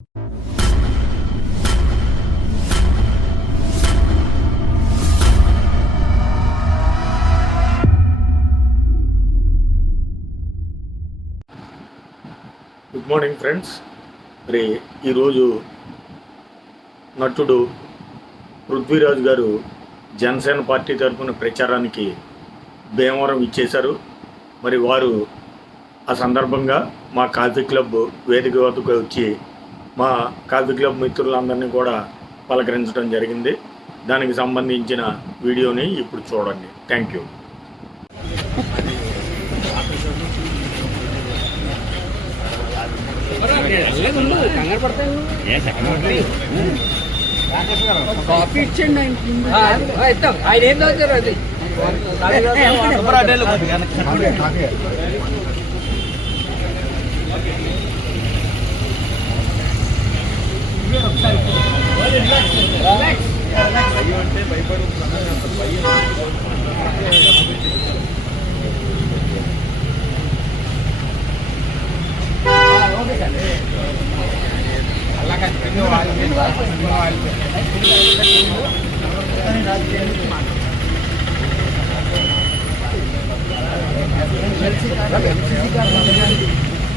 Good morning friends మరి ఈరోజు నటుడు పృథ్వీరాజ్ గారు జనసేన పార్టీ తరఫున ప్రచారానికి భీమవరం ఇచ్చేశారు. మరి వారు ఆ సందర్భంగా మా కాఫీ క్లబ్ వేదిక వద్దకు వచ్చి మా కాఫీ క్లబ్ మిత్రులందరినీ కూడా పలకరించడం జరిగింది దానికి సంబంధించిన వీడియోని ఇప్పుడు చూడండి థ్యాంక్ యూ కాఫీ ఇచ్చండి ఇస్తాం ఆయన ఏం చదువుతారు అది యూసేపు నుంచండి సార్ నర్మగారు రండి ఎదరు పెట్టి బండి సార్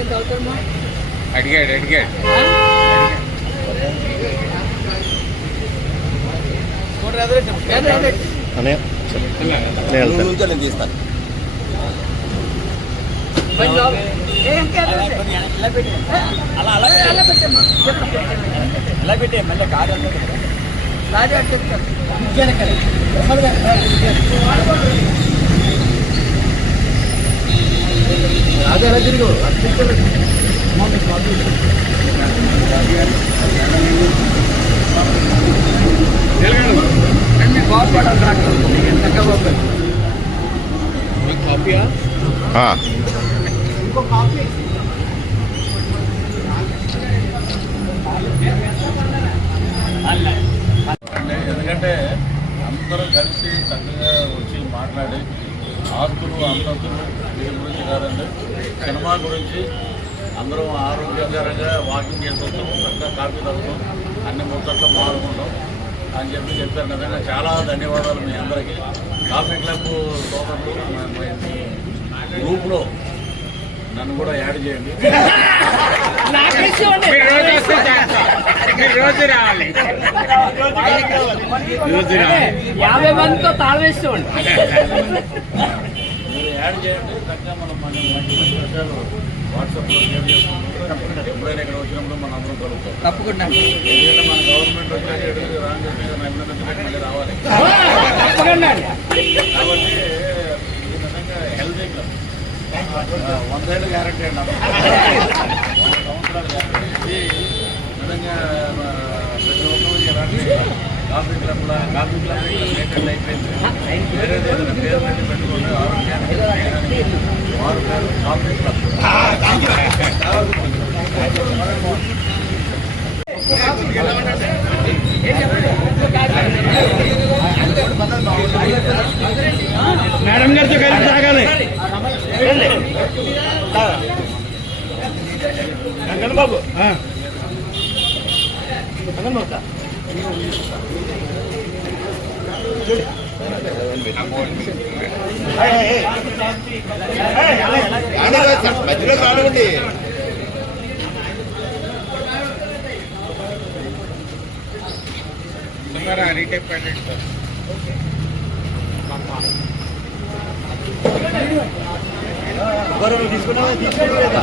చదువుతారమ్మా అడిగాడు అడిగాడు అనే నుంచి నేను తీస్తాను ఎలా పెట్టే మళ్ళీ కాదు రాజు అట్టు రాజా ఎలా తిరిగి? కాపీయా అంటే ఎందుకంటే అందరూ కలిసి చక్కగా వచ్చి మాట్లాడి ఆస్తులు అంతస్తులు వీటి గురించి కాదండి సినిమా గురించి అందరం ఆరోగ్యకరంగా వాకింగ్ చేసొస్తాం చక్కగా కాఫీ తాగుతాం అన్ని ముచ్చట్లు మారుకుంటాం అని చెప్పి చెప్పారు నిజంగా చాలా ధన్యవాదాలు మీ అందరికీ. కాఫీ క్లబ్ సోదరులు గ్రూప్లో నన్ను కూడా యాడ్ చేయండి. మీరు రోజు రావాలి. యాభై మందితో యాడ్ చేయండి. చక్కగా మనం మన విషయాలు వాట్సాప్లో షేర్ చేసుకుంటాం. ఎప్పుడైనా ఇక్కడ వచ్చినప్పుడు మనం అందరం కలుగుతాం. తప్పకుండా. ఎందుకంటే మన గవర్నమెంట్ ఎడుగు రాంగ్ అభినందించడానికి మళ్ళీ రావాలి. తప్పకుండా కాబట్టి ఈ విధంగా హెల్తీ క్లబ్. వంద ఏళ్ళు గ్యారంటీ అండి సంవత్సరాలు గ్యారంటీ. ఇది మా ప్రతి ఒక్కరు కాఫీ క్లబ్ కాఫీ క్లబ్ లేటెండ్ అయిపోయింది. వేరే ఏదైనా పేరు పెట్టి పెట్టుకోండి ఆరోగ్యానికి వారు పేరు కాఫీ క్లబ్. మేడం గారితో కలిసి తాగాలి. బాబు. మధ్యలో రానివ్వండి సుమారు రీటైప్ పన్నెండు తీసుకున్నావా తీసుకున్నావా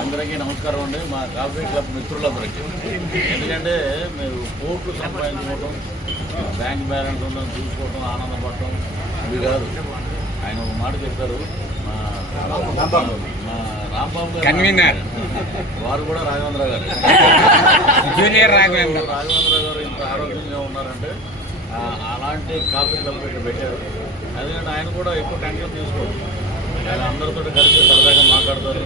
అందరికీ నమస్కారం అండి. మా కాఫీ క్లబ్ మిత్రులందరికీ. ఎందుకంటే మీరు కోట్లు సంపాదించుకోవటం బ్యాంక్ బ్యాలెన్స్ ఉందని చూసుకోవటం ఆనందపడటం ఇది కాదు. ఆయన ఒక మాట చెప్పారు. మా రాంబాబు కన్వీనర్. వారు కూడా రాఘవేంద్ర గారు. జూనియర్ రాఘవేంద్ర. రాఘవేంద్ర గారు ఇంత ఆరోగ్యంగా ఉన్నారంటే అలాంటి కాఫీ క్లబ్ ఇక్కడ పెట్టారు. ఎందుకంటే ఆయన కూడా ఎక్కువ టెన్షన్ తీసుకోరు. ఆయన అందరితో కలిసి సరదాగా మాట్లాడతారు.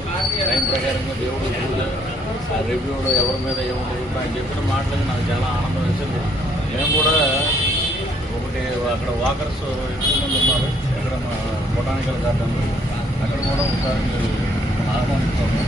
టైం ప్రకారంగా దేవుడు పూజ ఆ రివ్యూలో ఎవరి మీద ఏముంటుంది ఆయన చెప్పిన మాటలకి నాకు చాలా ఆనందం వేసింది. మేము కూడా ఒకటి అక్కడ వాకర్స్ ఎక్కువ మంది ఉన్నారు ఇక్కడ బొటానికల్ గార్డెన్ అక్కడ కూడా ఒకసారి మీరు ఆహ్వానిస్తాము